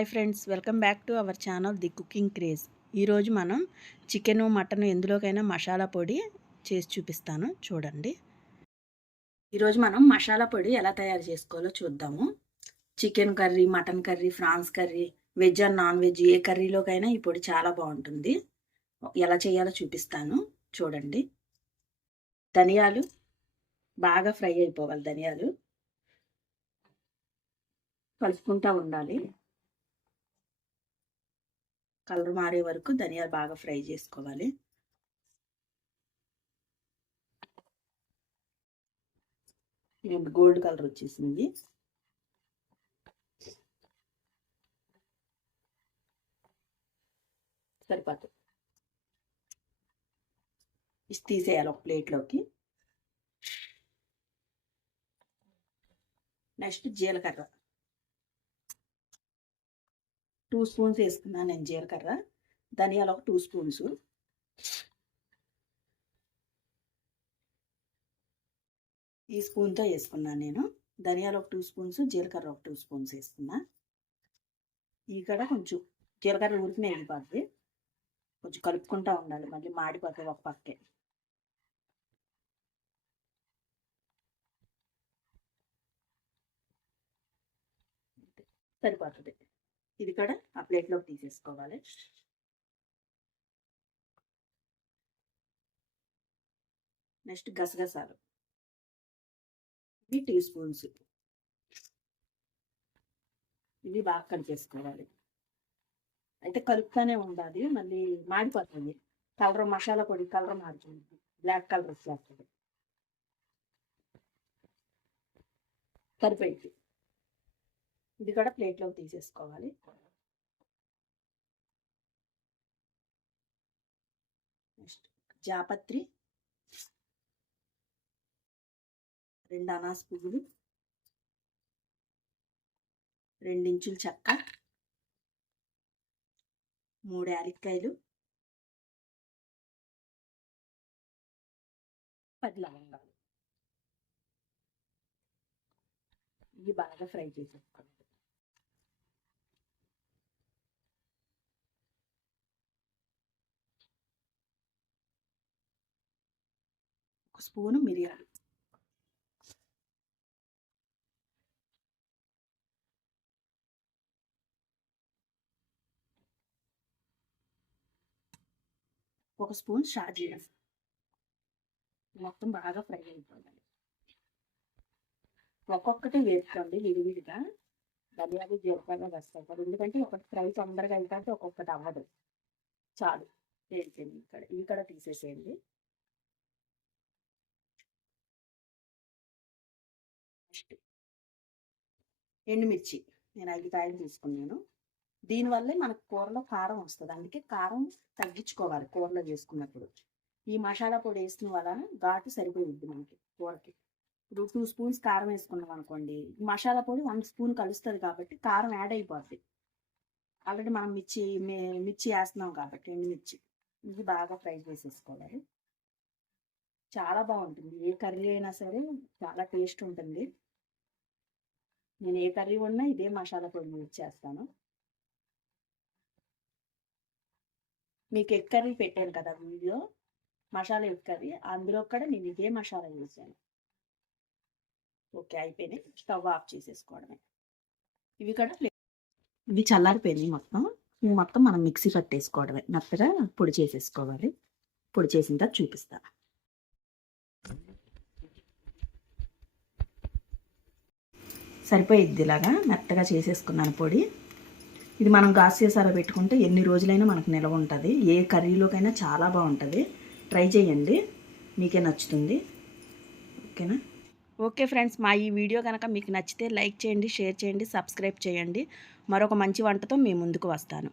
Hi friends welcome back to our channel the cooking craze. ఈరోజు మనం chicken mutton ఎందులోకైనా masala పొడి చేసి చూపిస్తాను. చూడండి. ఈరోజు మనం మసాలా పొడి ఎలా తయారు చేసుకోవాలో చూద్దాము. Chicken curry mutton curry prawns curry veg and non veg ఏ కర్రీలోకైనా ఈ పొడి చాలా బాగుంటుంది. ఎలా చేయాలో చూపిస్తాను. చూడండి. ధనియాలు బాగా ఫ్రై అయిపోవాలి ధనియాలు. కలుపుకుంటూ ఉండాలి. కలర్ మారే వరకు ధనియాలు బాగా ఫ్రై చేసుకోవాలి. గోల్డ్ కలర్ వచ్చేసింది. సరిపోతుంది ఇసి తీసేయాలి ఒక ప్లేట్లోకి. నెక్స్ట్ జీలకర్ర. టూ స్పూన్స్ వేసుకున్నాను నేను జీలకర్ర ధనియాలు ఒక టూ స్పూన్స్. ఈ స్పూన్తో వేసుకున్నాను నేను. ధనియాలు ఒక టూ స్పూన్స్ జీలకర్ర ఒక టూ స్పూన్స్ వేసుకున్నా. ఇక్కడ కొంచెం జీలకర్ర ఉరికినే వెళ్ళిపోద్ది కొంచెం కలుపుకుంటూ ఉండాలి. మళ్ళీ మాడిపోతుంది ఒక పక్కే. సరిపోతుంది. ఇది కూడా ఆ ప్లేట్లోకి తీసేసుకోవాలి. నెక్స్ట్ గసగసాలు. ఇవి టీ స్పూన్స్. ఇవి బాగా కలిపేసుకోవాలి అయితే కలుపుతానే ఉండాలి. మళ్ళీ మాడిపోతుంది. కలర్ మసాలా పొడి కలర్ మారుతుంది బ్లాక్ కలర్ వచ్చేస్తుంది. సరిపోయింది. ఇది కూడా ప్లేట్లోకి తీసేసుకోవాలి. నెక్స్ట్ జాపత్రి. రెండు అనాస్ పువ్వులు. రెండించులు చెక్క. మూడు యాలక్కాయలు. పది లవంగాలు. ఇవి బాగా ఫ్రై చేసేసుకోండి. ఒక స్పూను మిరియాలు. ఒక స్పూన్ షాజీరా. మొత్తం బాగా ఫ్రై అయిపోవాలి. ఒక్కొక్కటి వేసుకోండి విడివిడిగా. ధనియాలు జీలకర్ర వేస్తాయి ఎందుకంటే ఒకటి ఫ్రై తొందరగా అయితే ఒక్కొక్కటి అవ్వదు. చాలు. వేసేయండి ఇక్కడ ఇవి కూడా నెక్స్ట్ ఎండుమిర్చి నేను ఐదు కాయలు తీసుకున్నాను. దీనివల్లే మనకు కూరలో కారం వస్తుంది. అందుకే కారం తగ్గించుకోవాలి కూరలో చేసుకున్నప్పుడు. ఈ మసాలా పొడి వేసిన వలన ఘాటు సరిపోయింది మనకి కూరకి. ఇప్పుడు టూ స్పూన్స్ కారం వేసుకున్నాం అనుకోండి మసాలా పొడి వన్ స్పూన్ కలుస్తుంది కాబట్టి కారం యాడ్ అయిపోద్ది. ఆల్రెడీ మనం మిర్చి మిర్చి వేస్తున్నాం కాబట్టి ఎండుమిర్చి. ఇది బాగా ఫ్రై చేసేసుకోవాలి. చాలా బాగుంటుంది. ఏ కర్రీ అయినా సరే చాలా టేస్ట్ ఉంటుంది. నేను ఏ కర్రీ ఉన్నా ఇదే మసాలా పొడి యూజ్ చేస్తాను. మీకు ఎగ్ కర్రీ పెట్టాను కదా వీడియో మసాలా ఎగ్ కర్రీ అందులో కూడా నేను ఇదే మసాలా చేశాను ఓకే అయిపోయినాయి స్టవ్ ఆఫ్ చేసేసుకోవడమే. ఇవి కూడా ఇవి చల్లారిపోయినాయి మొత్తం. మొత్తం మనం మిక్సీ పట్టేసుకోవడమే. మెత్తగా పొడి చేసేసుకోవాలి. పొడి చేసిన తర్వాత చూపిస్తాను సరిపోయిద్ది ఇలాగా. మెత్తగా చేసేసుకున్నాను పొడి. ఇది మనం గాస్ చేసారా పెట్టుకుంటే ఎన్ని రోజులైనా మనకు నిలవ ఉంటుంది. ఏ కర్రీలోకైనా చాలా బాగుంటుంది. ట్రై చేయండి. మీకే నచ్చుతుంది. ఓకేనా? ఓకే ఫ్రెండ్స్ మా ఈ వీడియో కనుక మీకు నచ్చితే లైక్ చేయండి షేర్ చేయండి సబ్స్క్రైబ్ చేయండి. మరొక మంచి వంటతో మీ ముందుకు వస్తాను.